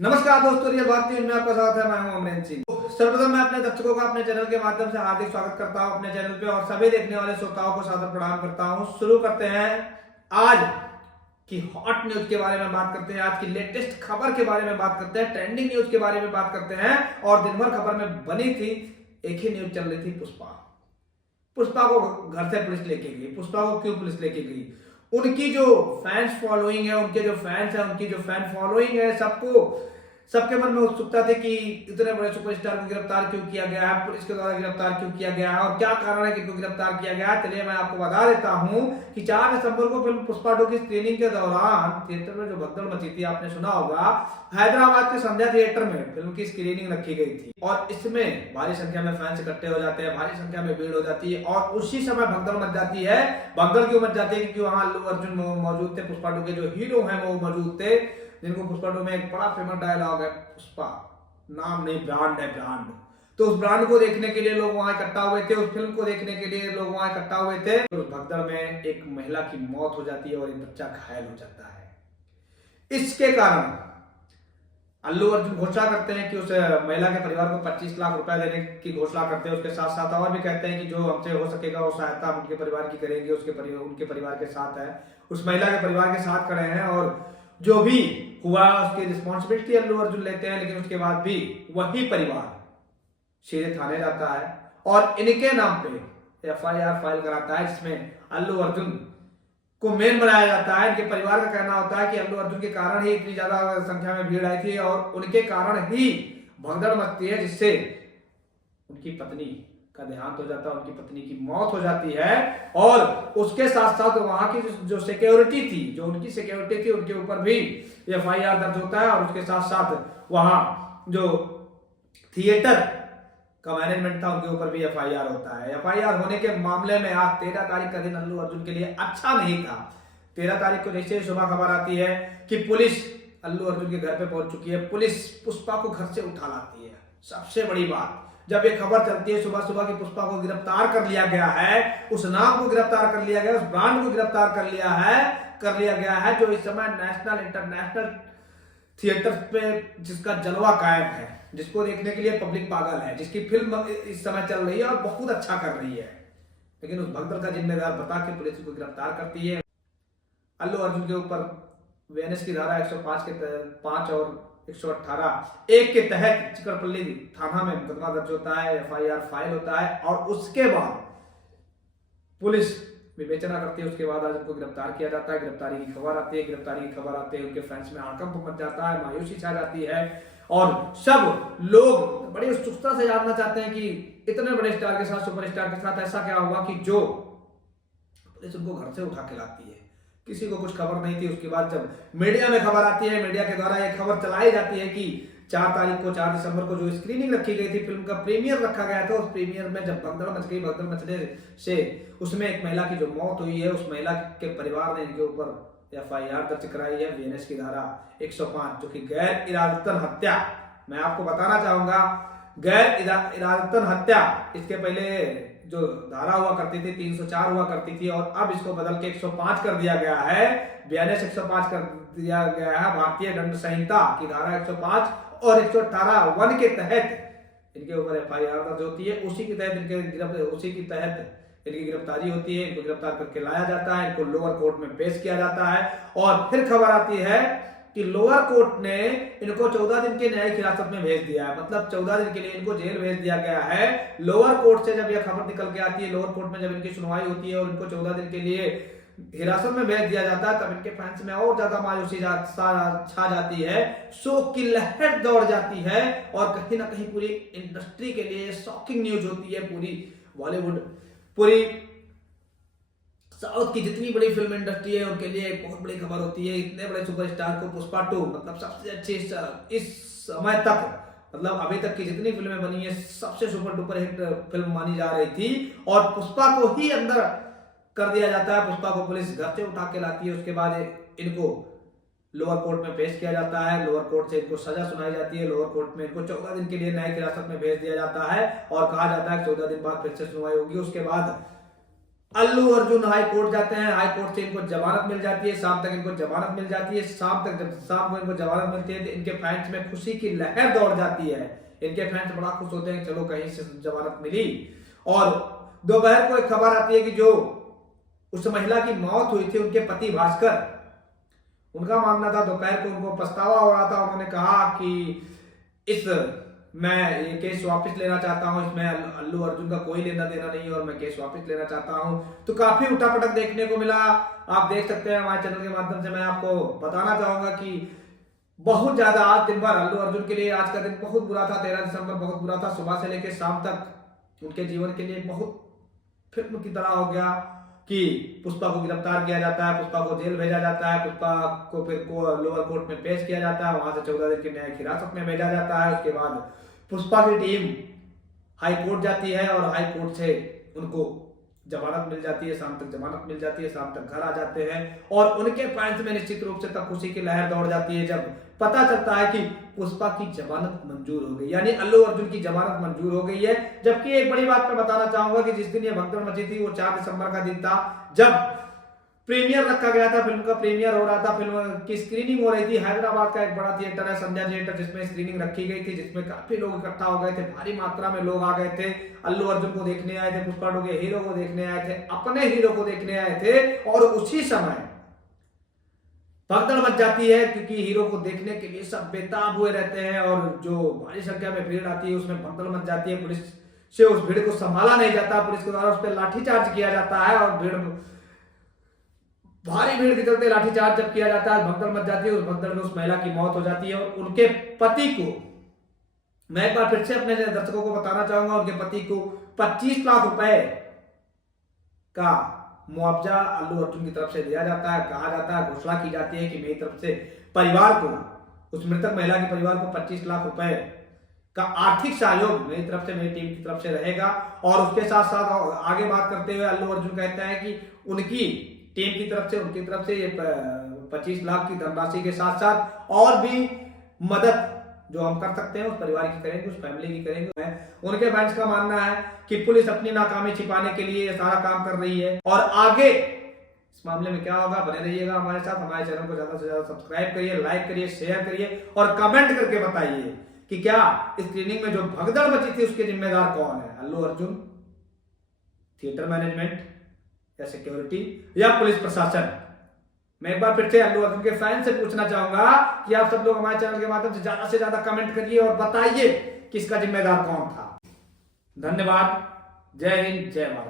नमस्कार दोस्तों, रियल भारतीय न्यूज़ में आपका स्वागत है। मैं हूं अमरेंद्र सिंह। सर्वप्रथम मैं अपने दर्शकों का अपने चैनल के माध्यम से हार्दिक स्वागत करता हूं अपने चैनल पे और सभी देखने वाले श्रोताओं को सादर प्रणाम करता हूं। शुरू करते हैं आज की हॉट न्यूज के बारे में बात करते हैं। आज की लेटेस्ट खबर के बारे में बात करते हैं, ट्रेंडिंग न्यूज के बारे में बात करते हैं। और दिन भर खबर में बनी थी, एक ही न्यूज चल रही थी, पुष्पा को घर से पुलिस लेके गई। पुष्पा को क्यों पुलिस लेके गई? उनकी जो फैंस फॉलोइंग है, उनके जो फैंस है, उनकी जो फैन फॉलोइंग है, सबके मन में उत्सुकता थी कि इतने बड़े सुपरस्टार को गिरफ्तार क्यों किया गया है, पुलिस के द्वारा गिरफ्तार क्यों किया गया है और क्या कारण है कि इनको गिरफ्तार किया गया है। चलिए मैं आपको बता देता हूं कि 4 दिसंबर को फिल्म पुष्पा 2 की स्क्रीनिंग के दौरान थिएटर में जो भगदड़ मची थी, आपने सुना होगा। हैदराबाद के संध्या थिएटर में फिल्म की स्क्रीनिंग रखी गई थी और इसमें भारी संख्या में फैंस इकट्ठे हो जाते हैं, भारी संख्या में भीड़ हो जाती है और उसी समय भगदड़ मच जाती है। भगदड़ क्यों मच जाती है? क्योंकि वहां अल्लू अर्जुन मौजूद थे, पुष्पा 2 के जो हीरो हैं वो मौजूद थे, जिनको पुष्पा 2 में एक बड़ा फेमस डायलॉग है, पुष्पा नाम नहीं ब्रांड है, ब्रांड। तो उस ब्रांड को देखने के लिए लोग वहां इकट्ठा हुए थे, उस फिल्म को देखने के लिए लोग वहां इकट्ठा हुए थे। उस भगदड़ में एक महिला की मौत हो जाती है और एक बच्चा घायल हो जाता है। इसके कारण अल्लू अर्जुन घोषणा करते हैं कि उस महिला के परिवार को 25 लाख रुपए देने की घोषणा करते हैं। उसके साथ साथ और भी कहते हैं कि जो हमसे हो सकेगा वो सहायता हम उनके परिवार की करेंगे। उनके परिवार के साथ है, उस महिला के परिवार के साथ खड़े हैं और जो भी हुआ उसकी रिस्पॉन्सिबिलिटी अल्लू अर्जुन लेते हैं। लेकिन उसके बाद भी वही परिवार सीधे थाने जाता है और इनके नाम पे FIR फाइल कराता है, जिसमें अल्लू अर्जुन को मेन बनाया जाता है। इनके परिवार का कहना होता है कि अल्लू अर्जुन के कारण ही इतनी ज्यादा संख्या में भीड़ आई थी और उनके कारण ही भगदड़ मचती है, जिससे उनकी पत्नी का देहांत हो जाता है, उनकी पत्नी की मौत हो जाती है। और उसके साथ साथ वहां की जो सिक्योरिटी थी, जो उनकी सिक्योरिटी थी, उनके ऊपर भी FIR दर्ज होता है। और उसके साथ साथ वहां जो थिएटर का मैनेजमेंट था, उनके ऊपर भी FIR होता है। FIR होने के मामले में आज 13 तारीख का दिन अल्लू अर्जुन के लिए अच्छा नहीं था। 13 तारीख को जैसे सुबह खबर आती है कि पुलिस अल्लू अर्जुन के घर पे पहुंच चुकी है, पुलिस पुष्पा को घर से उठा लाती है। सबसे बड़ी बात, जब ये खबर चलती है सुबह सुबह कि पुष्पा को गिरफ्तार कर लिया गया है, उस नाम को गिरफ्तार कर लिया गया, उस ब्रांड को गिरफ्तार कर लिया गया है जो इस समय नेशनल इंटरनेशनल थिएटर पे जिसका जलवा कायम है, जिसको देखने के लिए पब्लिक पागल है, जिसकी फिल्म इस समय चल रही है और बहुत अच्छा कर रही है। लेकिन उस भगदड़ का जिम्मेदार बता के पुलिस को गिरफ्तार करती है। अल्लू अर्जुन के ऊपर VNS की धारा 105 के 5 और 118 एक के तहत चिकरपल्ली थाना में मुकदमा दर्ज होता है, FIR फाइल होता है और उसके बाद पुलिस विवेचना करती है। उसके बाद आज उनको गिरफ्तार किया जाता है। गिरफ्तारी की खबर आती है, गिरफ्तारी की खबर आते ही उनके फैंस में हड़कंप मच जाता है, मायूसी छा जाती है और सब लोग बड़ी उत्सुकता से जानना चाहते हैं कि इतने बड़े स्टार के साथ, सुपरस्टार के साथ ऐसा क्या हुआ कि जो पुलिस उनको घर से उठा के लाती है। किसी को कुछ खबर नहीं थी। उसके बाद जब मीडिया में खबर आती है, मीडिया के द्वारा यह खबर चलाई जाती है कि 4 दिसंबर को जो स्क्रीनिंग रखी गई थी, फिल्म का प्रीमियर रखा गया था, उस प्रीमियर में जब भगदड़ मच गई, भगदड़ मचने से उसमें एक महिला की जो मौत हुई है, उस महिला के परिवार ने इनके ऊपर FIR दर्ज कराई है, VNS की धारा 105 जो कि गैर इरादतन हत्या। मैं आपको बताना चाहूंगा, गैर इरादतन हत्या इसके पहले जो धारा हुआ करती थी 304 हुआ करती थी और अब इसको बदल के 105 कर दिया गया है। VNS 105 कर दिया गया है। भारतीय दंड संहिता की धारा 105 और 118 1 के तहत इनके ऊपर FIR दर्ज होती है। उसी के तहत इनकी गिरफ्तारी होती है। इनको गिरफ्तार करके लाया जाता है, इनको लोअर कोर्ट में पेश किया जाता है और फिर खबर आती है कि लोअर कोर्ट ने इनको 14 दिन के न्यायिक हिरासत में भेज दिया है। मतलब 14 दिन के लिए इनको जेल भेज दिया गया है। लोअर कोर्ट से जब यह खबर निकल के आती है, लोअर कोर्ट में जब इनकी सुनवाई होती है और इनको 14 दिन के लिए हिरासत में भेज दिया जाता है, तब इनके फैंस में और ज्यादा मायूसी छा जाती है, शोक की लहर दौड़ जाती है और कहीं ना कहीं पूरी इंडस्ट्री के लिए शॉकिंग न्यूज होती है। पूरी बॉलीवुड, पूरी साउथ की जितनी बड़ी फिल्म इंडस्ट्री है उनके लिए एक बहुत बड़ी खबर होती है। इतने बड़े सुपरस्टार को पुष्पा 2 मतलब सबसे अच्छी इस समय तक, मतलब अभी तक की जितनी फिल्में बनी है सबसे सुपर डुपर हिट फिल्म मानी जा रही थी और पुष्पा को ही अंदर कर दिया जाता है। पुष्पा को पुलिस घर से उठा के लाती है। उसके बाद इनको लोअर कोर्ट में पेश किया जाता है। लोअर कोर्ट से इनको सजा सुनाई जाती है। लोअर कोर्ट में इनको 14 दिन के लिए न्यायिक हिरासत में भेज दिया जाता है और कहा जाता है 14 दिन बाद फिर से सुनवाई होगी। उसके बाद अल्लू अर्जुन हाई कोर्ट जाते हैं, हाई कोर्ट से इनको जमानत मिल जाती है, शाम तक इनको जमानत मिल जाती है। शाम तक जब शाम को इनको जमानत मिलती है तो इनके फैंस में खुशी की लहर दौड़ जाती है। इनके फैंस बड़ा खुश होते हैं, चलो कहीं से जमानत मिली। और दोपहर को एक खबर आती है कि जो उस महिला की मौत हुई थी, उनके पति भास्कर, उनका मानना था दोपहर को उनको पछतावा हो रहा था। उन्होंने कहा कि मैं ये केस वापस लेना चाहता हूं, इसमें अल्लू अर्जुन का कोई लेना देना नहीं है और मैं केस वापस लेना चाहता हूं। तो काफी उठापटक देखने को मिला। आप देख सकते हैं हमारे चैनल के माध्यम से मैं आपको बताना चाहूंगा कि बहुत ज्यादा आज दिन भर अल्लू अर्जुन के लिए आज का दिन बहुत बुरा था। 13 दिसंबर बहुत बुरा था। सुबह से लेकर शाम तक उनके जीवन के लिए बहुत फिल्म की तरह हो गया कि पुष्पा को गिरफ्तार किया जाता है, पुष्पा को जेल भेजा जाता है, पुष्पा को फिर लोअर कोर्ट में पेश किया जाता है, वहां से 14 दिन की न्यायिक हिरासत में भेजा जाता है। उसके बाद पुष्पा की टीम हाई कोर्ट जाती है और हाई कोर्ट से उनको जमानत मिल जाती है, शाम तक जमानत मिल जाती है, शाम तक घर आ जाते हैं। और उनके फैंस में निश्चित रूप से तब खुशी की लहर दौड़ जाती है जब पता चलता है कि पुष्पा की जमानत मंजूर हो गई, यानी अल्लू अर्जुन की जमानत मंजूर हो गई है। जबकि एक बड़ी बात मैं बताना चाहूंगा कि जिस दिन ये भगदड़ मची थी वो 4 दिसंबर का दिन था, जब प्रीमियर रखा गया था, फिल्म का प्रीमियर हो रहा था, फिल्म की स्क्रीनिंग हो रही थी। हैदराबाद का एक बड़ा थिएटर है संध्या थिएटर, जिसमें स्क्रीनिंग रखी गई थी, जिसमें काफी लोग इकट्ठा हो गए थे, भारी मात्रा में लोग आ गए थे। अल्लू अर्जुन को देखने आए थे, पुष्पा टू के हीरो को देखने आए थे, अपने हीरो को देखने आए थे। और उसी समय भगदड़ मच जाती है क्योंकि हीरो को देखने के लिए सब बेताब हुए रहते हैं और जो भारी संख्या में भीड़ आती है उसमें भगदड़ मच जाती है। पुलिस से उस भीड़ को संभाला नहीं जाता, पुलिस के द्वारा उस पर लाठीचार्ज किया जाता है और भारी भीड़ के चलते लाठीचार्ज जब किया जाता है, भगदड़ मच जाती है। उस भगदड़ में उस महिला की मौत हो जाती है और उनके पति को, मैं एक बार फिर से अपने दर्शकों को बताना चाहूंगा, उनके पति को 25 लाख रुपए का मुआवजा अल्लू अर्जुन की तरफ से दिया जाता है। कहा जाता है, घोषणा की जाती है कि मेरी तरफ से परिवार को, उस मृतक महिला के परिवार को 25 लाख रुपए का आर्थिक सहयोग मेरी तरफ से, मेरी टीम की तरफ से रहेगा। और उसके साथ साथ आगे बात करते हुए अल्लू अर्जुन कहते हैं कि उनकी टीम की तरफ से, उनकी तरफ से ये 25 लाख की धनराशि के साथ साथ और भी मदद जो हम कर सकते हैं उस परिवार की करेंगे, उस फैमिली की करेंगे। उनके फैंस का मानना है कि पुलिस अपनी नाकामी छिपाने के लिए ये सारा काम कर रही है और आगे इस मामले में क्या होगा, बने रहिएगा हमारे साथ। हमारे चैनल को ज्यादा से ज्यादा सब्सक्राइब करिए, लाइक करिए, शेयर करिए और कमेंट करके बताइए कि क्या स्क्रीनिंग में जो भगदड़ मची थी उसके जिम्मेदार कौन है, अल्लू अर्जुन, थिएटर मैनेजमेंट या सिक्योरिटी या पुलिस प्रशासन। मैं एक बार फिर से अल्लू अर्जुन के फैन से पूछना चाहूंगा कि आप सब लोग हमारे चैनल के माध्यम से ज्यादा कमेंट करिए और बताइए कि इसका जिम्मेदार कौन था। धन्यवाद। जय हिंद, जय भारत।